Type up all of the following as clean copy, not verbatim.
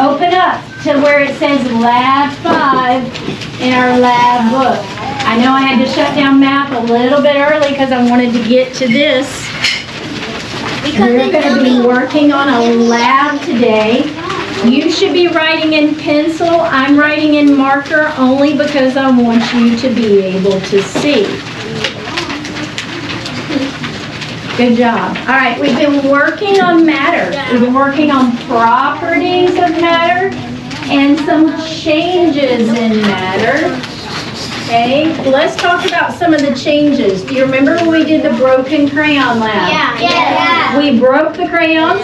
Open up to where it says Lab 5 in our lab book. I know I had to shut down math a little bit early because I wanted to get to this. We're going to be working on a lab today. You should be writing in pencil. I'm writing in marker only because I want you to be able to see. Good job. All right, we've been working on matter. We've been working on properties of matter and some changes in matter. Okay, let's talk about some of the changes. Do you remember when we did the broken crayon lab? Yeah. We broke the crayons,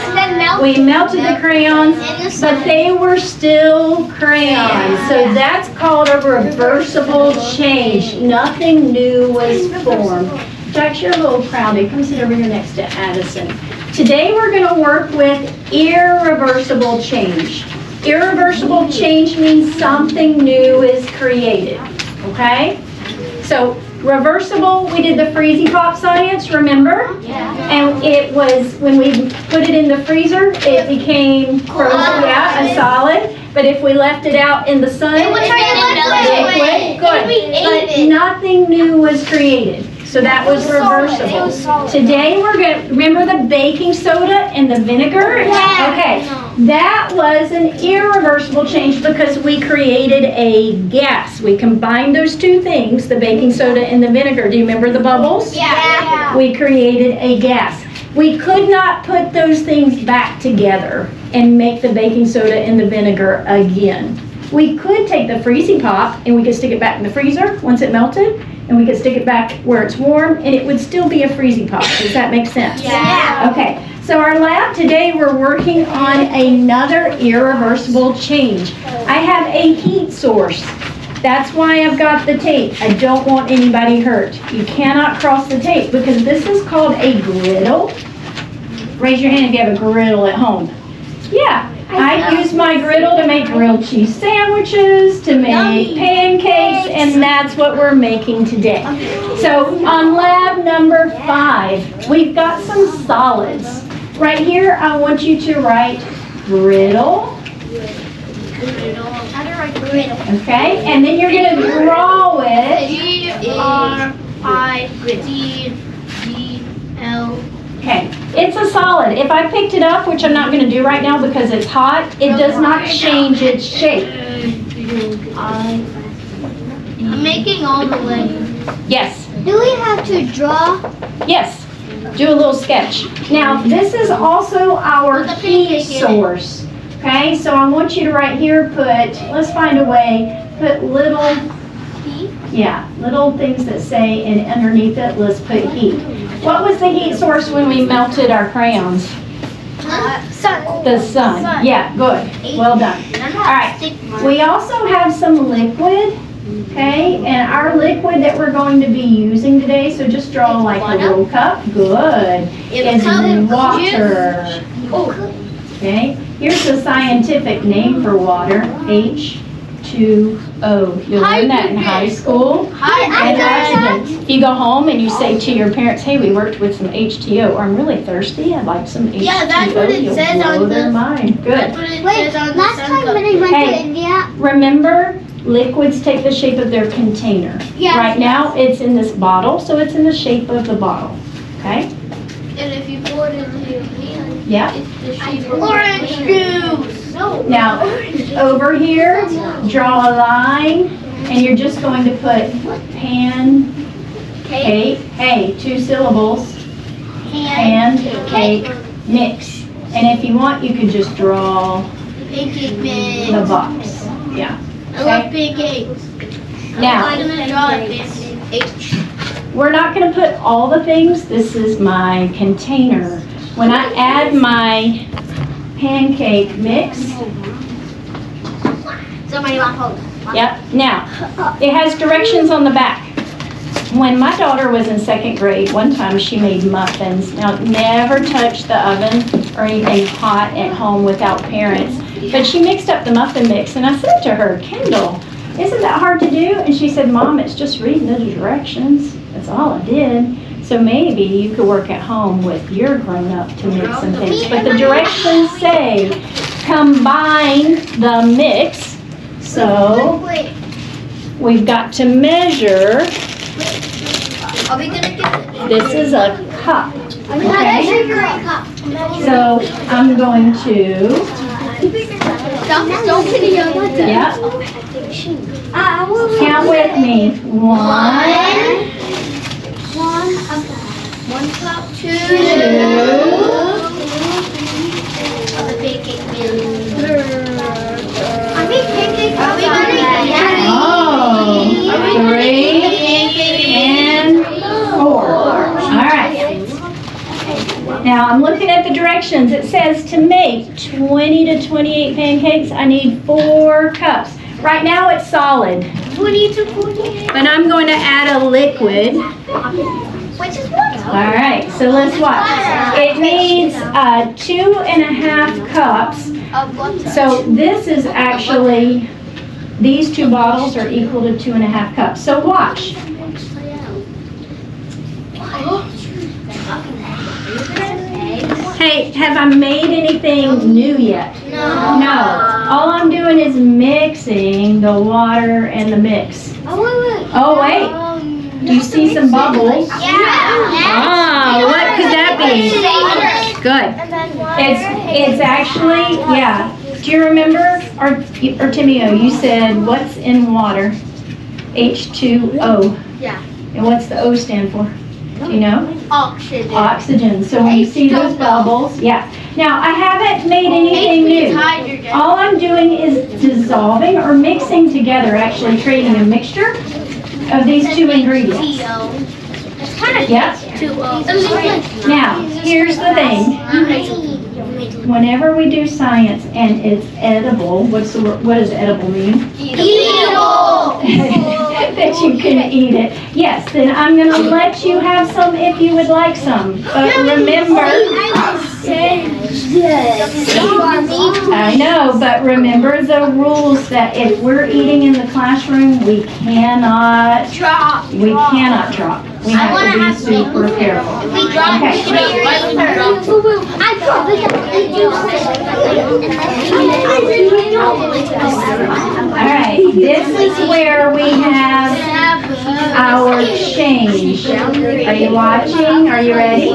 we melted the crayons, but they were still crayons. So that's called a reversible change. Nothing new was formed. Jax, you're a little crowded. Come sit over here next to Addison. Today we're going to work with irreversible change. Irreversible change means something new is created. Okay? So reversible, we did the freezy pop science, remember? Yeah. And it was, when we put it in the freezer, it became frozen, a solid. But if we left it out in the sun, it would turn liquid. Good. But nothing new was created. So that was reversible. Today we're going to, remember the baking soda and the vinegar? Yeah. Okay. That was an irreversible change because we created a gas. We combined those two things, the baking soda and the vinegar. Do you remember the bubbles? Yeah. We created a gas. We could not put those things back together and make the baking soda and the vinegar again. We could take the freezy pop and we could stick it back in the freezer once it melted, and we could stick it back where it's warm, and it would still be a freezy pop. Does that make sense? Yeah. Okay, so our lab today, we're working on another irreversible change. I have a heat source. That's why I've got the tape. I don't want anybody hurt. You cannot cross the tape because this is called a griddle. Raise your hand if you have a griddle at home. Yeah. I use my griddle to make grilled cheese sandwiches, to make pancakes, and that's what we're making today. So on lab number 5, we've got some solids. Right here, I want you to write griddle. How do I write griddle? Okay, and then you're going to draw it. G-R-I-D-D-L. Okay, it's a solid. If I picked it up, which I'm not going to do right now because it's hot, it does not change its shape. I'm making all the way. Yes, Do we have to draw? yes. Do a little sketch. Now, this is also our heat source. Okay, so I want you to right here put, let's find a way, put little, little things that say, and underneath it, let's put heat. What was the heat source when we melted our crayons? Sun. The sun. Yeah, good. Well done. All right. We also have some liquid, okay? And our liquid that we're going to be using today, so just draw like a little cup. Good. Is water. Okay. Here's the scientific name for water. H2O. You'll learn that in high school. And if you go home and you say to your parents, hey, we worked with some H2O, or I'm really thirsty, I'd like some H2O. Yeah, that's what it says on their mind. Good. That's what it says on the last time when I went to India. Remember, liquids take the shape of their container. Yes. Right now, it's in this bottle, so it's in the shape of the bottle. Okay? And if you pour it into your hand, Yeah. it's the shape of orange juice. No. Now, over here, draw a line, and you're just going to put pancake, hey, 2 syllables, pancake mix. And if you want, you could just draw Pancake mix. the box. Yeah. I love pancakes. Now, I'm gonna draw a pancake. H. we're not going to put all the things. This is my container. When I add my pancake mix, Somebody want hold. yep, now, it has directions on the back. When my daughter was in 2nd grade, one time she made muffins. Now, never touch the oven or anything hot at home without parents. But she mixed up the muffin mix, and I said to her, Kendall, isn't that hard to do? And she said, Mom, it's just reading the directions. That's all I did. So maybe you could work at home with your grown-up to mix some things. But the directions say combine the mix. So Wait. we've got to measure. Are we gonna get This is a cup. Okay. So I'm going to, Don't video. yeah, count with me. One cup, two. Of the pancake mix. Are we pancake? Are we gonna Oh, 3 and 4. All right. Now I'm looking at the directions. It says to make 20 to 28 pancakes, I need 4 cups. Right now it's solid, 20 to 48. but I'm going to add a liquid. Which is what? All right, so let's watch. It needs 2.5 cups. Of butter. So this is actually, these 2 bottles are equal to 2.5 cups. So watch. Hey, have I made anything new yet? No. No. All I'm doing is mixing the water and the mix. Oh, wait. Do you see some bubbles? Ah, what could that be? Good. It's actually, yeah. Do you remember, Artemio, you said, what's in water? H2O. Yeah. And what's the O stand for? Do you know? Oxygen. Oxygen. So when you see those bubbles, yeah. Now, I haven't made anything new. Hydrogen. All I'm doing is dissolving or mixing together, actually creating a mixture of these 2 ingredients. It's kind of Yep. Now, here's the thing. Whenever we do science and it's edible, what does edible mean? Eatable. That you can eat it. Yes, then I'm going to let you have some if you would like some. But remember, I know, but remember the rules that if we're eating in the classroom, we cannot drop. We have to be super careful. Okay. All right, this is where we have our change. Are you watching? Are you ready?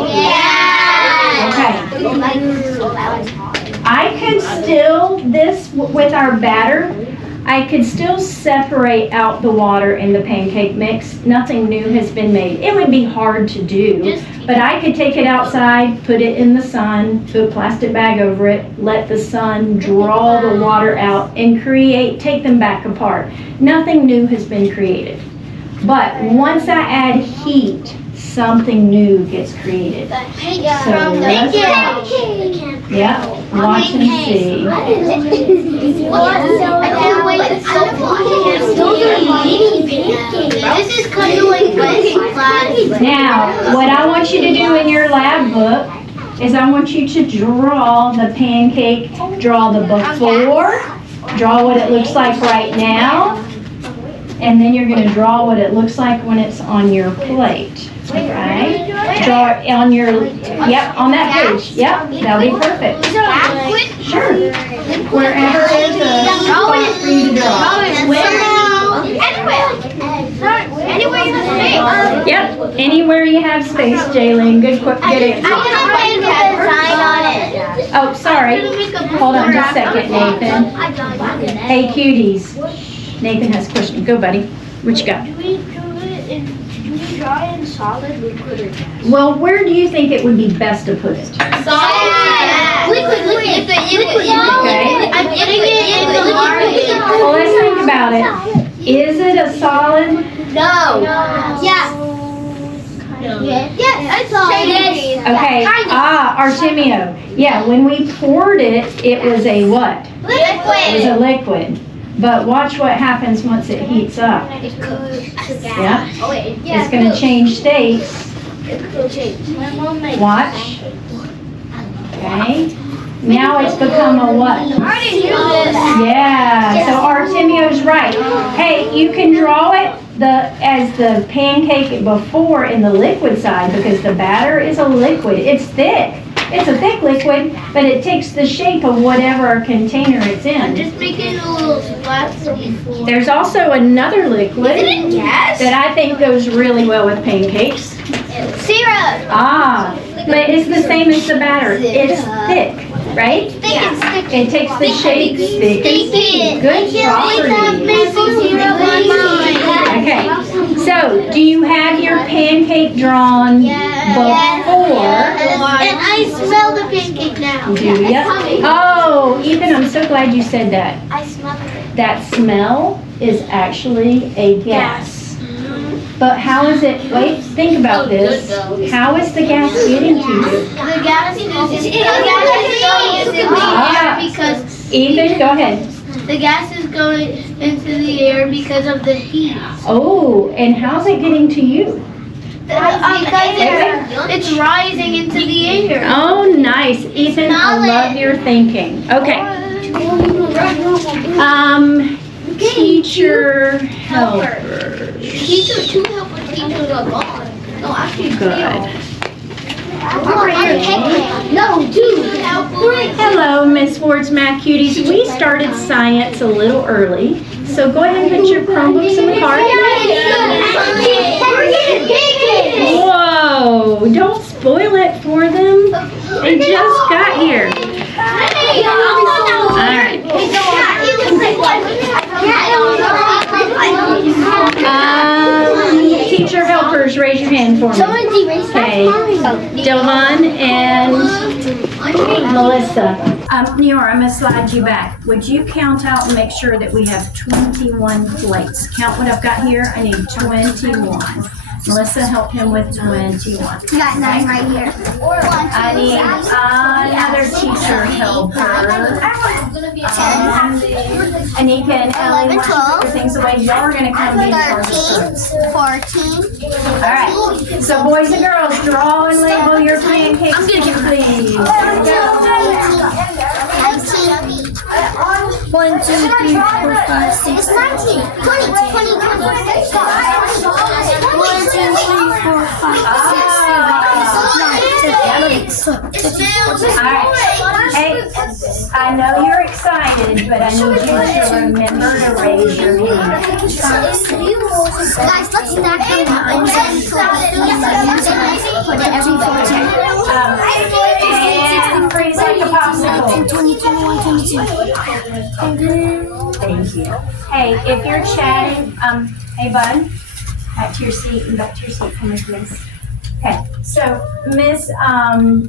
Okay. I could still, with our batter, I could still separate out the water in the pancake mix. Nothing new has been made. It would be hard to do, but I could take it outside, put it in the sun, put a plastic bag over it, let the sun draw the water out and take them back apart. Nothing new has been created. But once I add heat, something new gets created. So let's watch. Yeah, watch and see. This is kind of like Now, what I want you to do in your lab book is I want you to draw the pancake, draw the before, draw what it looks like right now, and then you're going to draw what it looks like when it's on your plate. Right? Draw it on your, yep, on that page. Yep, that'll be perfect. Sure. Wherever is a spot for you to draw. Anywhere you have Yep, anywhere you have space, Jaylene. Good answer. Oh, sorry. Hold on just a second, Nathan. Hey, cuties. Nathan has a question. Go, buddy. What you got? Do we draw in solid, liquid, or gas? Well, where do you think it would be best to put it? Solid. Liquid. Okay. I'm getting it in the market. Well, let's think about it. Is it a solid? No. Yeah. Yes, it's solid. Okay. Artemio. Yeah, when we poured it, it was a what? It was a liquid. But watch what happens once it heats up. It cooks. Yeah. It's going to change states. Watch. Okay. Now it's become a what? Yeah. So Artemio's right. Hey, you can draw it as the pancake before in the liquid side because the batter is a liquid. It's thick. It's a thick liquid, but it takes the shape of whatever container it's in. Just making a little splash before. There's also another liquid Yes. that I think goes really well with pancakes. Syrup. Ah, but it's the same as the batter. It's thick, right? Thick and sticky. It takes the shape thick and sticky. Good property. Okay, so do you have your pancake drawn before? And I smell the pancake now. Do ya? Oh, Ethan, I'm so glad you said that. I smell it. That smell is actually a gas. But how is it, wait, think about this. How is the gas getting to you? The gas is going into the air because Ethan, go ahead. the gas is going into the air because of the heat. Oh, and how's it getting to you? Because it's rising into the air. Oh, nice. Ethan, I love your thinking. Okay. Teacher helper. Teacher, two helper teachers are gone. No, actually, Good. No, two helpers. Hello, Miss Ward's Math Cuties. We started science a little early, so go ahead and put your Chromebooks in the car. Whoa, don't spoil it for them. They just got here. All right. Teacher helpers, raise your hand for me. Okay, Delvon and Melissa. Neora, I'm gonna slide you back. Would you count out and make sure that we have 21 plates? Count what I've got here. I need 21. Melissa, help him with 21. Got 9 right here. I need another teacher helper. Anika and Ellie, once you put your things away, y'all are gonna come in for the fruits. 14. All right, so boys and girls, draw and label your pancakes, please. Here we go. 1, 2, 3, 4, 5, 6, 19, 20, 20, 20. 1, 2, 3, 4, 5, 6, 7, 8, 9, 10, 11, 12, 13, 14. All right, hey, I know you're excited, but I need you to remember to raise your hand. Guys, let's stack them times and put it every 14. And freeze like a popsicle. 20, 21, 22. Thank you. Hey, if you're chatting, hey bud, back to your seat and back to your seat. Come with Miss. Okay, so Miss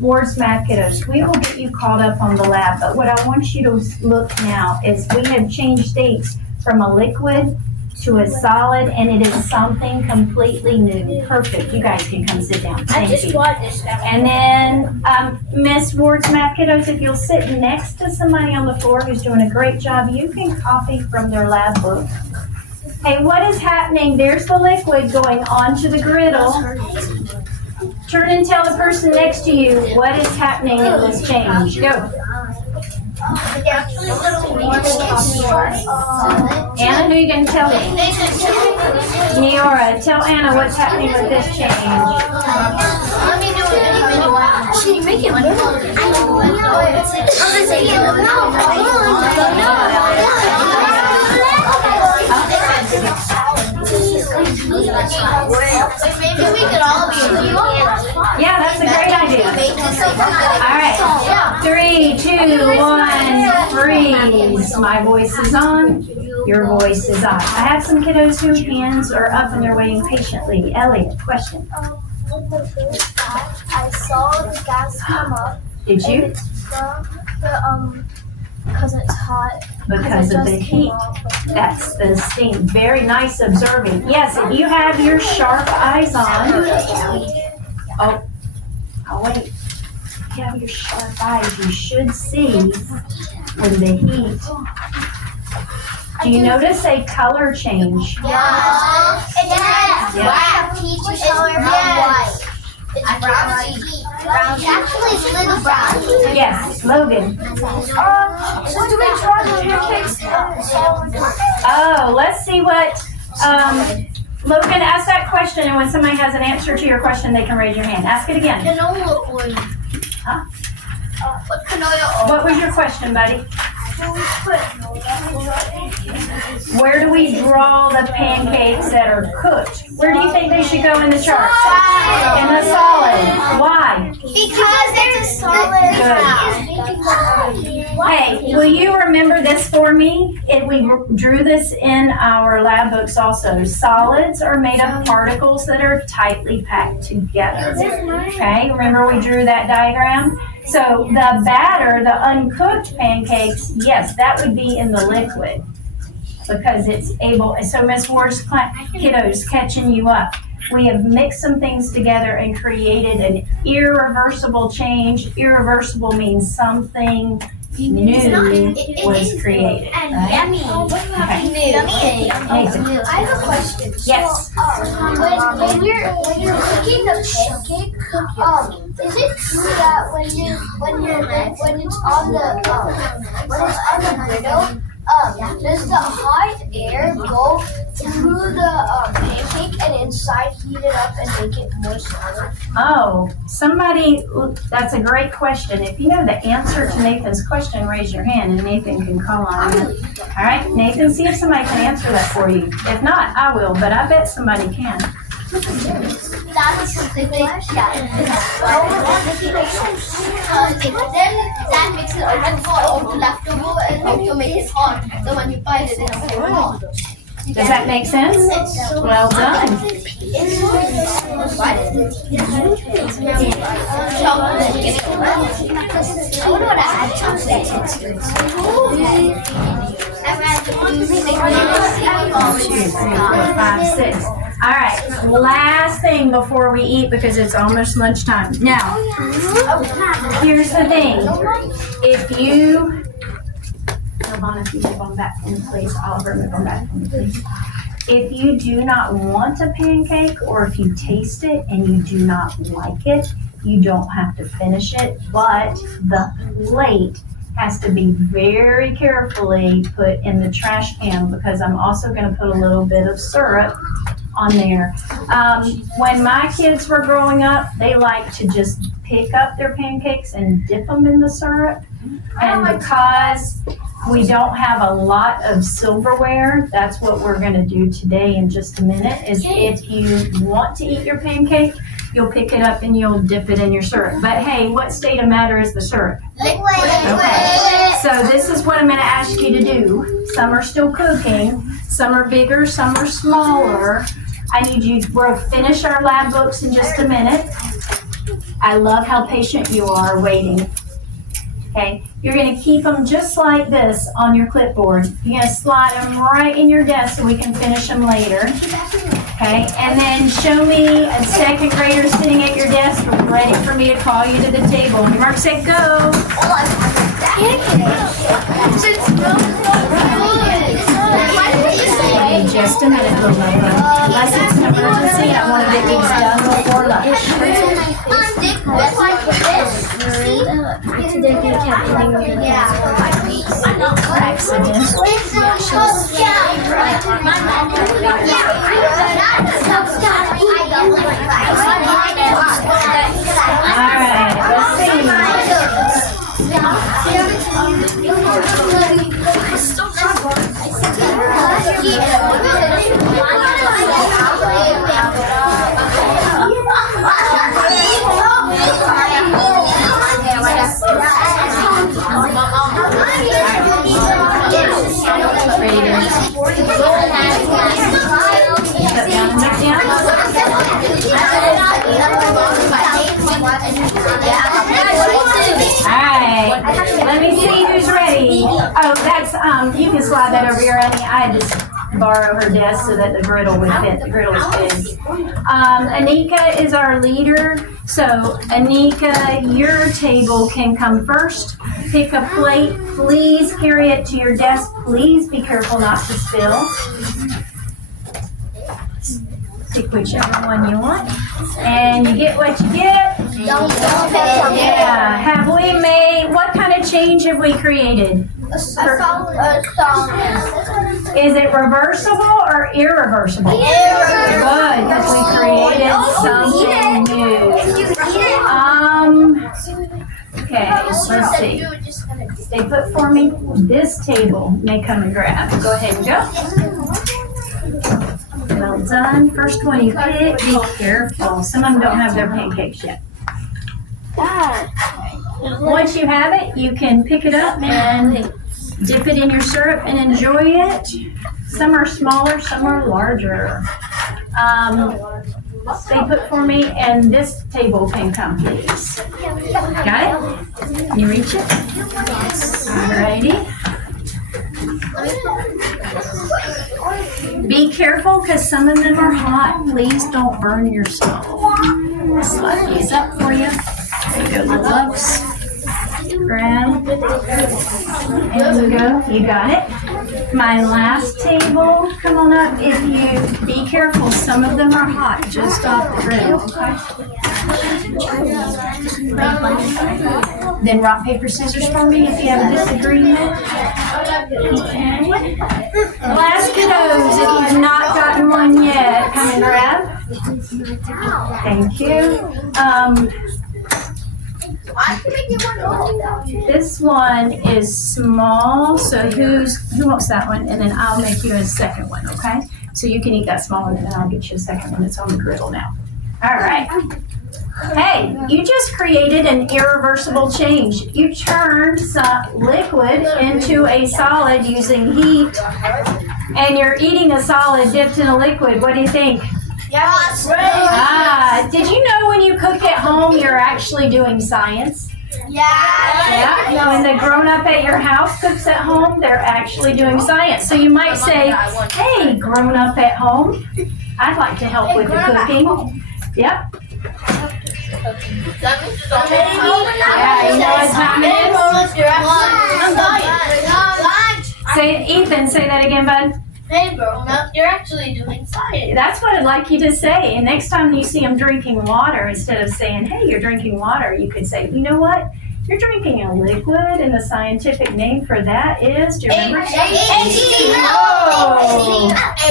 Ward's Math Kiddos, we will get you caught up on the lab, but what I want you to look now is we have changed dates from a liquid to a solid, and it is something completely new. Perfect. You guys can come sit down. Thank you. And then Miss Ward's Math Kiddos, if you'll sit next to somebody on the floor who's doing a great job, you can copy from their lab book. Hey, what is happening? There's the liquid going onto the griddle. Turn and tell the person next to you what is happening in this change. Go. Anna, who are you going to tell me? Neora, tell Anna what's happening with this change. Should you make it one? Maybe we could all be. Yeah, that's a great idea. All right. 3, 2, 1, freeze. My voice is on. Your voice is on. I have some kiddos whose hands are up and they're waiting patiently. Elliot, question. I saw the gas come up. Did you? And it's because it's hot. Because of the heat. That's the steam. Very nice observing. Yes, if you have your sharp eyes on. Oh, wait. If you have your sharp eyes, you should see when the heat. Do you notice a color change? Yes. Yeah. Peachy color white. It's brown. Brown. Actually, it's a little brown. Yes, Logan. So do we try the pancakes? Oh, let's see what, Logan, ask that question, and when somebody has an answer to your question, they can raise your hand. Ask it again. Canola oil. Huh? put canola What was your question, buddy? Where do we draw the pancakes that are cooked? Where do you think they should go in the chart? In the solid. Why? because they're solid. Hey, will you remember this for me? We drew this in our lab books also. Solids are made of particles that are tightly packed together. Okay, remember we drew that diagram? So the batter, the uncooked pancakes, yes, that would be in the liquid because it's able, so Miss Ward's kiddos catching you up. We have mixed some things together and created an irreversible change. Irreversible means something new was created, right? Yummy. Okay. Nathan. I have a question. Yes. When you're cooking the pancake, is it true that when it's on the griddle, does the hot air go through the pancake and inside heat it up and make it more solid? Oh, that's a great question. If you know the answer to Nathan's question, raise your hand and Nathan can call on you. All right, Nathan, see if somebody can answer that for you. If not, I will, but I bet somebody can. That's the question. Then that makes it already hot or leftover and you make it hot. So when you bite it, it's very hot. Does that make sense? Well done. I wonder what I add chocolate. 2, 3, 4, 5, 6. All right, last thing before we eat because it's almost lunchtime. Now, here's the thing. If you move on back from the place, Oliver, move on back from the place. If you do not want a pancake or if you taste it and you do not like it, you don't have to finish it, but the plate has to be very carefully put in the trash can because I'm also going to put a little bit of syrup on there. When my kids were growing up, they liked to just pick up their pancakes and dip them in the syrup. And because we don't have a lot of silverware, that's what we're going to do today in just a minute, is if you want to eat your pancake, you'll pick it up and you'll dip it in your syrup. But hey, what state of matter is the syrup? Liquid. Okay. So this is what I'm going to ask you to do. Some are still cooking, some are bigger, some are smaller. I need you to finish our lab books in just a minute. I love how patient you are waiting. Okay, you're going to keep them just like this on your clipboard. You're going to slide them right in your desk so we can finish them later. Okay, and then show me a second grader sitting at your desk ready for me to call you to the table. Mark, set, go. In just a minute, little love. Unless it's an emergency, I want to get these done before lunch. Alright, let's Alright, let me see who's ready. Oh, that's, you can slide that over here, Annie. I had to borrow her desk so that the griddle would fit. The griddle is big. Anika is our leader. So, Anika, your table can come first. Pick a plate. Please carry it to your desk. Please be careful not to spill. Pick whichever one you want. And you get what you get. Yeah. Have we made, what kind of change have we created? Is it reversible or irreversible? Good, because we created something new. Okay, so Let's see. Stay put for me. This table may come and grab. Go ahead and go. Well done. First one you pick, be careful. Some of them don't have their pancakes yet. Once you have it, you can pick it up and dip it in your syrup and enjoy it. Some are smaller, some are larger. Stay put for me, and this table can come, please. Got it? Can you reach it? Alrighty. Be careful because some of them are hot. Please don't burn yourself. I'll slide these up for you. There you go, the gloves. Grab. There we go. You got it. My last table, come on up. If you be careful, some of them are hot, just off the grill. Okay. Then rock, paper, scissors for me if you have a disagreement. Okay. Last kiddos, if you've not gotten one yet, come and grab. Thank you. This one is small, so who wants that one? And then I'll make you a second one, okay? So you can eat that small one, and then I'll get you a second one. It's on the griddle now. All right. Hey, you just created an irreversible change. You turned some liquid into a solid using heat, and you're eating a solid dipped in a liquid. What do you think? Yes. Did you know when you cook at home, you're actually doing science? Yeah. When the grown-up at your house cooks at home, they're actually doing science. So you might say, hey, grown-up at home, I'd like to help with the cooking. Yep. Yeah, you know what time it is? Say, Ethan, say that again, bud. Hey, grown up, you're actually doing science. That's what I'd like you to say. And next time you see them drinking water, instead of saying, hey, you're drinking water, you could say, you know what? You're drinking a liquid, and the scientific name for that is, do you remember? H2O.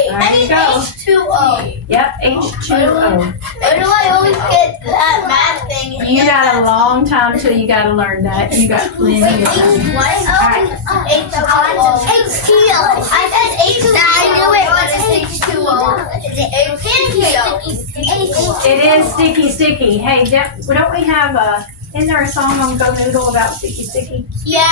There you go. H2O. Yep, H2O. Where do I always get that math thing? You got a long time till you got to learn that. You got plenty of time. H2O. I said H2O. I knew it. What is H2O? It is sticky. Hey, don't we have isn't there a song on Go Noodle about sticky? Yeah.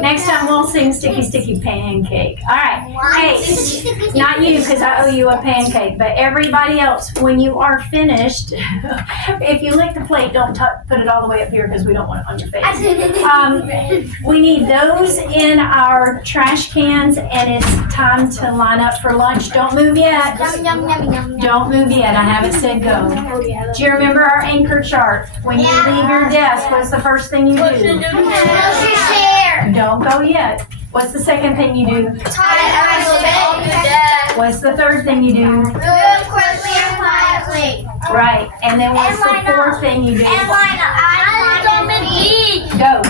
Next time we'll sing sticky pancake. All right. Hey, not you because I owe you a pancake, but everybody else, when you are finished, if you lick the plate, don't put it all the way up here because we don't want it on your face. We need those in our trash cans, and it's time to line up for lunch. Don't move yet. Don't move yet. I haven't said go. Do you remember our anchor chart? When you leave your desk, what's the first thing you do? Don't go yet. What's the second thing you do? What's the third thing you do? Right. And then what's the fourth thing you do? Go.